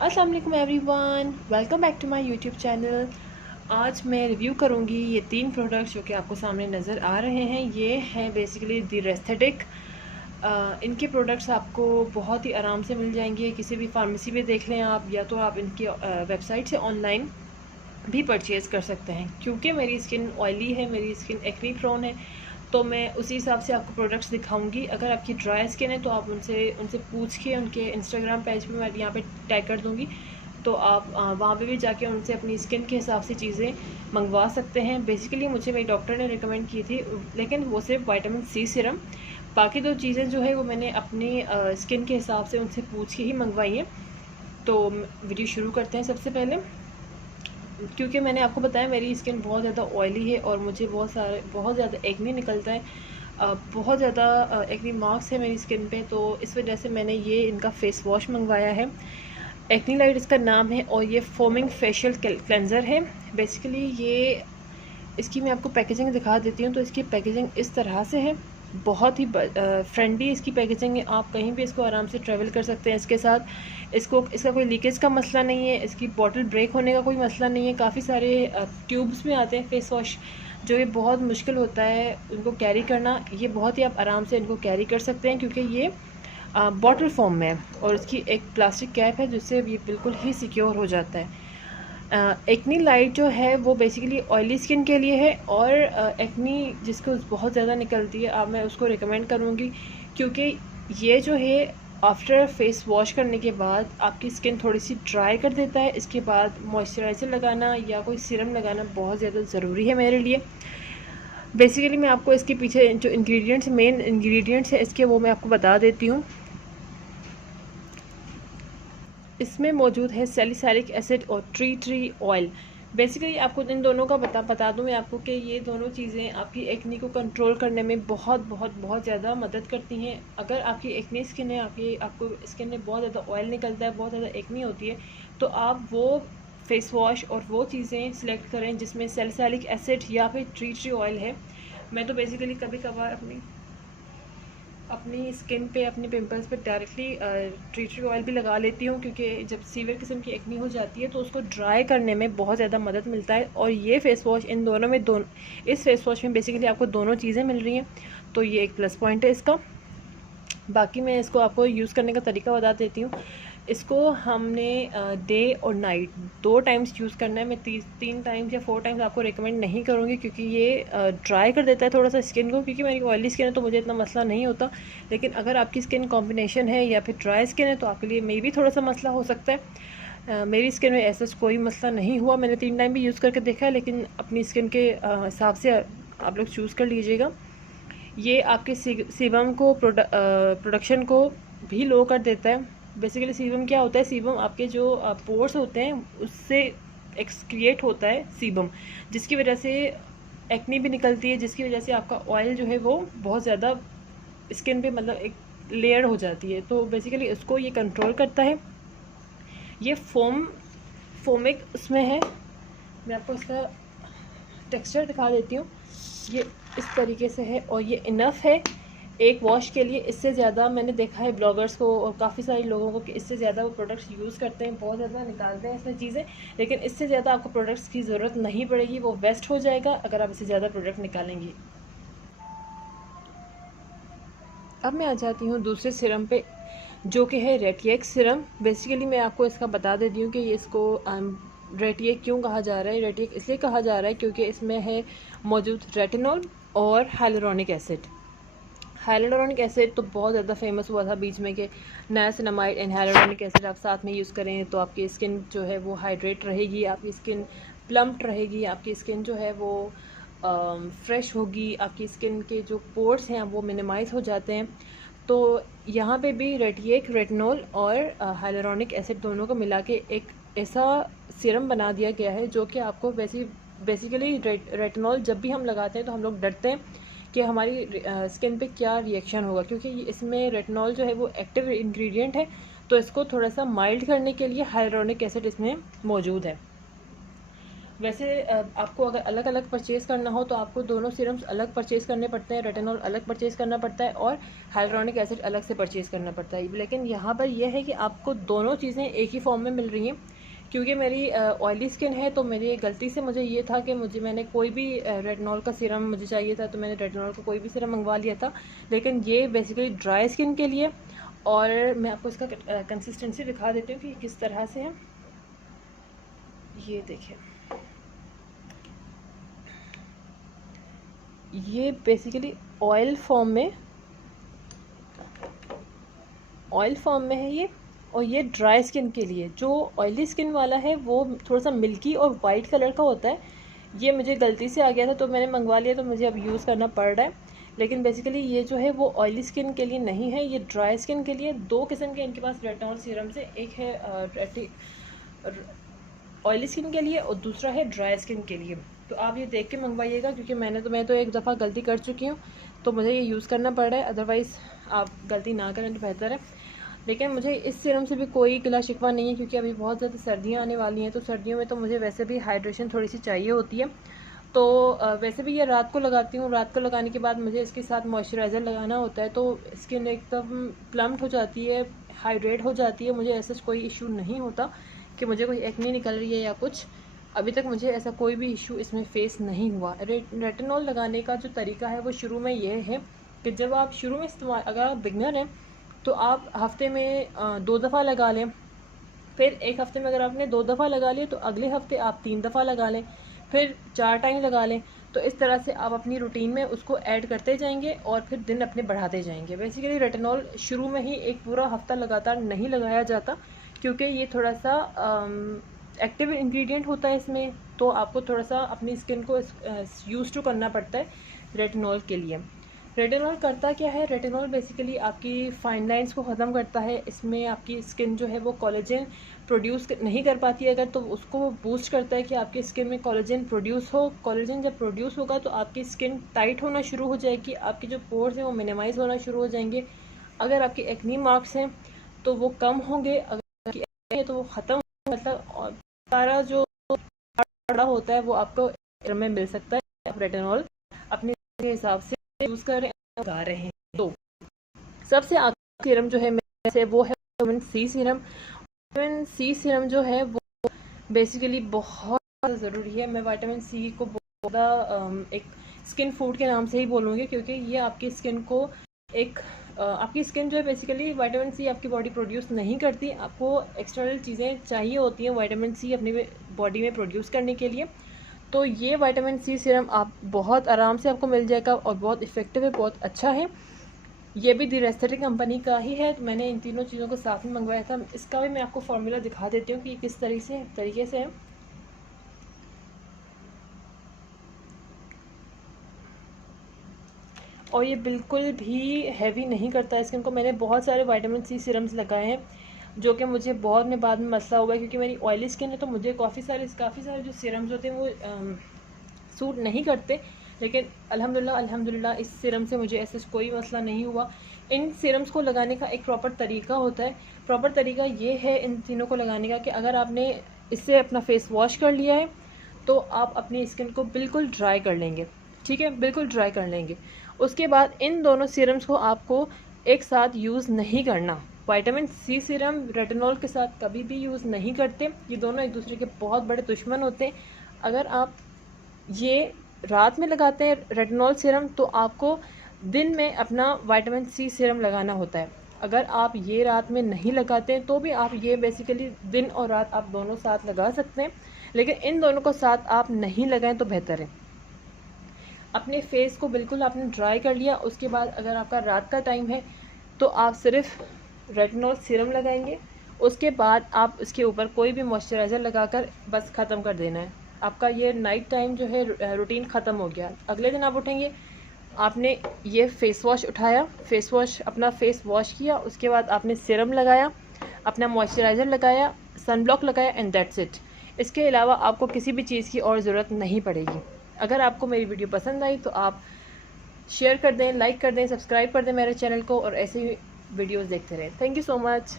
अस्सलाम वालेकुम everyone, welcome back to my YouTube channel. आज मैं रिव्यू करूंगी ये 3 प्रोडक्ट्स जो कि आपको सामने नज़र आ रहे हैं। ये हैं बेसिकली द रेस्थेटिक। इनके प्रोडक्ट्स आपको बहुत ही आराम से मिल जाएंगे, किसी भी फार्मेसी में देख लें आप, या तो आप इनकी वेबसाइट से ऑनलाइन भी परचेज़ कर सकते हैं। क्योंकि मेरी स्किन ऑयली है, मेरी स्किन एक्नी प्रोन है, तो मैं उसी हिसाब से आपको प्रोडक्ट्स दिखाऊंगी। अगर आपकी ड्राई स्किन है तो आप उनसे उनसे पूछ के उनके इंस्टाग्राम पेज पे मैं यहाँ पे टैग कर दूँगी, तो आप वहाँ पे भी जाके उनसे अपनी स्किन के हिसाब से चीज़ें मंगवा सकते हैं। बेसिकली मुझे मेरे डॉक्टर ने रिकमेंड की थी, लेकिन वो सिर्फ विटामिन सी सीरम। बाकी 2 चीज़ें जो है वो मैंने अपनी स्किन के हिसाब से उनसे पूछ के ही मंगवाई हैं। तो वीडियो शुरू करते हैं। सबसे पहले, क्योंकि मैंने आपको बताया मेरी स्किन बहुत ज़्यादा ऑयली है और मुझे बहुत ज़्यादा एक्ने निकलता है, बहुत ज़्यादा एक्ने मार्क्स है मेरी स्किन पे, तो इस वजह से मैंने ये इनका फेस वॉश मंगवाया है। एक्नी लाइट इसका नाम है और ये फोमिंग फेशियल क्लेंज़र है। बेसिकली ये इसकी मैं आपको पैकेजिंग दिखा देती हूँ। तो इसकी पैकेजिंग इस तरह से है, बहुत ही फ्रेंडली इसकी पैकेजिंग है। आप कहीं भी इसको आराम से ट्रैवल कर सकते हैं इसके साथ। इसका कोई लीकेज का मसला नहीं है, इसकी बॉटल ब्रेक होने का कोई मसला नहीं है। काफ़ी सारे ट्यूब्स में आते हैं फेस वॉश, जो ये बहुत मुश्किल होता है उनको कैरी करना। ये बहुत ही आप आराम से इनको कैरी कर सकते हैं, क्योंकि ये बॉटल फॉर्म में है और इसकी एक प्लास्टिक कैप है जिससे ये बिल्कुल ही सिक्योर हो जाता है। एक्नी लाइट जो है वो बेसिकली ऑयली स्किन के लिए है, और एक्नी जिसको बहुत ज़्यादा निकलती है, मैं उसको रिकमेंड करूँगी, क्योंकि ये जो है आफ्टर फेस वॉश करने के बाद आपकी स्किन थोड़ी सी ड्राई कर देता है। इसके बाद मॉइस्चराइज़र लगाना या कोई सीरम लगाना बहुत ज़्यादा ज़रूरी है मेरे लिए। बेसिकली मैं आपको इसके पीछे जो मेन इंग्रेडिएंट्स है इसके, वो मैं आपको बता देती हूँ। इसमें मौजूद है सैलिसिलिक एसिड और ट्री ऑयल। बेसिकली आपको इन दोनों का बता दूं मैं आपको कि ये दोनों चीज़ें आपकी एक्नी को कंट्रोल करने में बहुत ज़्यादा मदद करती हैं। अगर आपकी एक्नी स्किन है, आपको स्किन में बहुत ज़्यादा ऑयल निकलता है, बहुत ज़्यादा एक्नी होती है, तो आप वो फेस वॉश और वो चीज़ें सिलेक्ट करें जिसमें सैलिसिलिक एसिड या फिर ट्री ऑयल है। मैं तो बेसिकली कभी कभार अपनी स्किन पे, अपने पिंपल्स पे डायरेक्टली ट्री ऑयल भी लगा लेती हूँ, क्योंकि जब सीवियर किस्म की एक्नी हो जाती है तो उसको ड्राई करने में बहुत ज़्यादा मदद मिलता है। और ये फेस वॉश इस फेस वॉश में बेसिकली आपको दोनों चीज़ें मिल रही हैं, तो ये एक प्लस पॉइंट है इसका। बाकी मैं इसको आपको यूज़ करने का तरीका बता देती हूँ। इसको हमने डे और नाइट 2 टाइम्स यूज़ करना है। मैं 3 टाइम्स या 4 टाइम्स आपको रिकमेंड नहीं करूँगी, क्योंकि ये ड्राई कर देता है थोड़ा सा स्किन को। क्योंकि मेरी ऑयली स्किन है तो मुझे इतना मसला नहीं होता, लेकिन अगर आपकी स्किन कॉम्बिनेशन है या फिर ड्राई स्किन है तो आपके लिए मे भी थोड़ा सा मसला हो सकता है। मेरी स्किन में ऐसा कोई मसला नहीं हुआ, मैंने 3 टाइम भी यूज़ करके देखा है, लेकिन अपनी स्किन के हिसाब से आप लोग चूज़ कर लीजिएगा। ये आपके सीबम को प्रोडक्शन को भी लो कर देता है। बेसिकली सीबम क्या होता है? सीबम आपके जो पोर्स होते हैं उससे एक्सक्रिएट होता है सीबम, जिसकी वजह से एक्नी भी निकलती है, जिसकी वजह से आपका ऑयल जो है वो बहुत ज़्यादा स्किन पे मतलब एक लेयर हो जाती है। तो बेसिकली उसको ये कंट्रोल करता है। ये फोमिक उसमें है। मैं आपको इसका टेक्सचर दिखा देती हूँ। ये इस तरीके से है और ये इनफ है एक वॉश के लिए। इससे ज़्यादा मैंने देखा है ब्लॉगर्स को और काफ़ी सारे लोगों को कि इससे ज़्यादा वो प्रोडक्ट्स यूज़ करते हैं, बहुत ज़्यादा निकालते हैं इसमें चीज़ें, लेकिन इससे ज़्यादा आपको प्रोडक्ट्स की ज़रूरत नहीं पड़ेगी। वो वेस्ट हो जाएगा अगर आप इससे ज़्यादा प्रोडक्ट निकालेंगी। अब मैं आ जाती हूँ दूसरे सिरम पे, जो कि है रेटिएक सिरम। बेसिकली मैं आपको इसका बता देती हूँ कि ये इसको रेटिएक क्यों कहा जा रहा है। रेटिएक इसलिए कहा जा रहा है क्योंकि इसमें है मौजूद रेटिनॉल और हाइलुरोनिक एसिड। हाइलुरोनिक एसिड तो बहुत ज़्यादा फेमस हुआ था बीच में कि नाइसिनामाइड एंड हाइलुरोनिक एसिड आप साथ में यूज़ करें तो आपकी स्किन जो है वो हाइड्रेट रहेगी, आपकी स्किन प्लम्प्ड रहेगी, आपकी स्किन जो है वो फ्रेश होगी, आपकी स्किन के जो पोर्स हैं वो मिनिमाइज़ हो जाते हैं। तो यहाँ पे भी रेटिएक, रेटिनॉल और हाइलुरोनिक एसिड दोनों को मिला के एक ऐसा सीरम बना दिया गया है जो कि आपको बेसिकली रेटिनॉल जब भी हम लगाते हैं तो हम लोग डरते हैं कि हमारी स्किन पे क्या रिएक्शन होगा, क्योंकि इसमें रेटिनॉल जो है वो एक्टिव इंग्रेडिएंट है। तो इसको थोड़ा सा माइल्ड करने के लिए हाइलुरोनिक एसिड इसमें मौजूद है। वैसे आपको अगर अलग अलग परचेज़ करना हो तो आपको दोनों सीरम्स अलग परचेज़ करने पड़ते हैं, रेटिनॉल अलग परचेज़ करना पड़ता है और हाइलुरोनिक एसिड अलग से परचेज़ करना पड़ता है। लेकिन यहाँ पर यह है कि आपको दोनों चीज़ें एक ही फॉर्म में मिल रही हैं। क्योंकि मेरी ऑयली स्किन है तो मेरी गलती से मुझे ये था कि मैंने कोई भी रेटिनॉल का सीरम मुझे चाहिए था, तो मैंने रेटिनॉल का कोई भी सीरम मंगवा लिया था। लेकिन ये बेसिकली ड्राई स्किन के लिए, और मैं आपको इसका कंसिस्टेंसी दिखा देती हूँ कि किस तरह से है। ये देखिए, ये बेसिकली ऑयल फॉर्म में है ये। और ये ड्राई स्किन के लिए, जो ऑयली स्किन वाला है वो थोड़ा सा मिल्की और वाइट कलर का होता है। ये मुझे गलती से आ गया था तो मैंने मंगवा लिया, तो मुझे अब यूज़ करना पड़ रहा है। लेकिन बेसिकली ये जो है वो ऑयली स्किन के लिए नहीं है, ये ड्राई स्किन के लिए। दो किस्म के इनके पास रेटिनॉल सीरम से, एक है ऑयली स्किन के लिए और दूसरा है ड्राई स्किन के लिए। तो आप ये देख के मंगवाइएगा, क्योंकि मैं तो एक दफ़ा गलती कर चुकी हूँ तो मुझे ये यूज़ करना पड़ रहा है। अदरवाइज़ आप गलती ना करें तो बेहतर है। लेकिन मुझे इस सीरम से भी कोई गिला शिकवा नहीं है, क्योंकि अभी बहुत ज़्यादा सर्दियाँ आने वाली हैं, तो सर्दियों में तो मुझे वैसे भी हाइड्रेशन थोड़ी सी चाहिए होती है। तो वैसे भी ये रात को लगाती हूँ, रात को लगाने के बाद मुझे इसके साथ मॉइस्चराइज़र लगाना होता है, तो स्किन एकदम प्लम्प हो जाती है, हाइड्रेट हो जाती है। मुझे ऐसा कोई इशू नहीं होता कि मुझे कोई एक्ने निकल रही है या कुछ। अभी तक मुझे ऐसा कोई भी इशू इसमें फ़ेस नहीं हुआ। रेटिनॉल लगाने का जो तरीका है वो शुरू में ये है कि जब आप शुरू में इस्तेमाल, अगर आप बिगनर हैं तो आप हफ्ते में 2 दफ़ा लगा लें। फिर एक हफ्ते में अगर आपने 2 दफ़ा लगा लिया तो अगले हफ्ते आप 3 दफ़ा लगा लें, फिर 4 टाइम लगा लें। तो इस तरह से आप अपनी रूटीन में उसको ऐड करते जाएंगे और फिर दिन अपने बढ़ाते जाएंगे। बेसिकली रेटिनॉल शुरू में ही एक पूरा हफ्ता लगातार नहीं लगाया जाता, क्योंकि ये थोड़ा सा एक्टिव इंग्रेडिएंट होता है इसमें, तो आपको थोड़ा सा अपनी स्किन को यूज़ टू करना पड़ता है रेटिनॉल के लिए। रेटिनॉल करता क्या है? रेटिनॉल बेसिकली आपकी फाइन लाइंस को ख़त्म करता है। इसमें आपकी स्किन जो है वो कोलेजन प्रोड्यूस नहीं कर पाती है, अगर तो उसको बूस्ट करता है कि आपकी स्किन में कोलेजन प्रोड्यूस हो। कोलेजन जब प्रोड्यूस होगा तो आपकी स्किन टाइट होना शुरू हो जाएगी, आपके जो पोर्स हैं वो मिनिमाइज होना शुरू हो जाएंगे। अगर आपके एक्नी मार्क्स हैं तो वो कम होंगे, अगर आपकी एक्ने है तो वो ख़त्म, मतलब सारा जो बड़ा होता है वो आपको में मिल सकता है। आप रेटिनॉल अपने हिसाब से यूज़ कर रहे हैं। तो सबसे आखिरी सीरम जो है मेरे से वो है vitamin C serum. Vitamin C serum जो है वो बेसिकली बहुत ज़रूरी है। मैं विटामिन सी को बहुत ज़्यादा एक स्किन फूड के नाम से ही बोलूँगी, क्योंकि ये आपकी स्किन को एक आपकी स्किन जो है बेसिकली विटामिन सी आपकी बॉडी प्रोड्यूस नहीं करती। आपको एक्सटर्नल चीज़ें चाहिए होती हैं विटामिन सी अपनी बॉडी में प्रोड्यूस करने के लिए। तो ये विटामिन सी सीरम आप बहुत आराम से आपको मिल जाएगा और बहुत इफ़ेक्टिव है, बहुत अच्छा है। ये भी दी रेस्थेटिक कंपनी का ही है। तो मैंने इन तीनों चीज़ों को साथ में मंगवाया था। इसका भी मैं आपको फॉर्मूला दिखा देती हूँ कि किस तरीके से है। और ये बिल्कुल भी हैवी नहीं करता है स्किन को। मैंने बहुत सारे विटामिन सी सीरम्स लगाए हैं, जो कि मुझे बहुत में बाद में मसला हुआ है, क्योंकि मेरी ऑयली स्किन है तो मुझे काफ़ी सारे जो सीरम्स होते हैं वो सूट नहीं करते। लेकिन अल्हम्दुलिल्लाह इस सीरम से मुझे ऐसा कोई मसला नहीं हुआ। इन सीरम्स को लगाने का एक प्रॉपर तरीका होता है। प्रॉपर तरीका ये है इन तीनों को लगाने का कि अगर आपने इससे अपना फेस वॉश कर लिया है तो आप अपनी स्किन को बिल्कुल ड्राई कर लेंगे, ठीक है, बिल्कुल ड्राई कर लेंगे। उसके बाद इन दोनों सीरम्स को आपको एक साथ यूज़ नहीं करना। विटामिन सी सीरम रेटिनॉल के साथ कभी भी यूज़ नहीं करते, ये दोनों एक दूसरे के बहुत बड़े दुश्मन होते हैं। अगर आप ये रात में लगाते हैं रेटिनॉल सीरम तो आपको दिन में अपना विटामिन सी सीरम लगाना होता है। अगर आप ये रात में नहीं लगाते हैं तो भी आप ये बेसिकली दिन और रात आप दोनों साथ लगा सकते हैं, लेकिन इन दोनों को साथ आप नहीं लगाएं तो बेहतर है। अपने फेस को बिल्कुल आपने ड्राई कर लिया, उसके बाद अगर आपका रात का टाइम है तो आप सिर्फ रेटिनॉल सीरम लगाएंगे। उसके बाद आप इसके ऊपर कोई भी मॉइस्चराइज़र लगाकर बस ख़त्म कर देना है। आपका ये नाइट टाइम जो है रूटीन ख़त्म हो गया। अगले दिन आप उठेंगे, आपने ये फेस वॉश उठाया, अपना फेस वॉश किया, उसके बाद आपने सीरम लगाया, अपना मॉइस्चराइज़र लगाया, सनब्लॉक लगाया एंड दैट्स इट। इसके अलावा आपको किसी भी चीज़ की और ज़रूरत नहीं पड़ेगी। अगर आपको मेरी वीडियो पसंद आई तो आप शेयर कर दें, लाइक कर दें, सब्सक्राइब कर दें मेरे चैनल को और ऐसे ही वीडियोज़ देखते रहें। Thank you so much.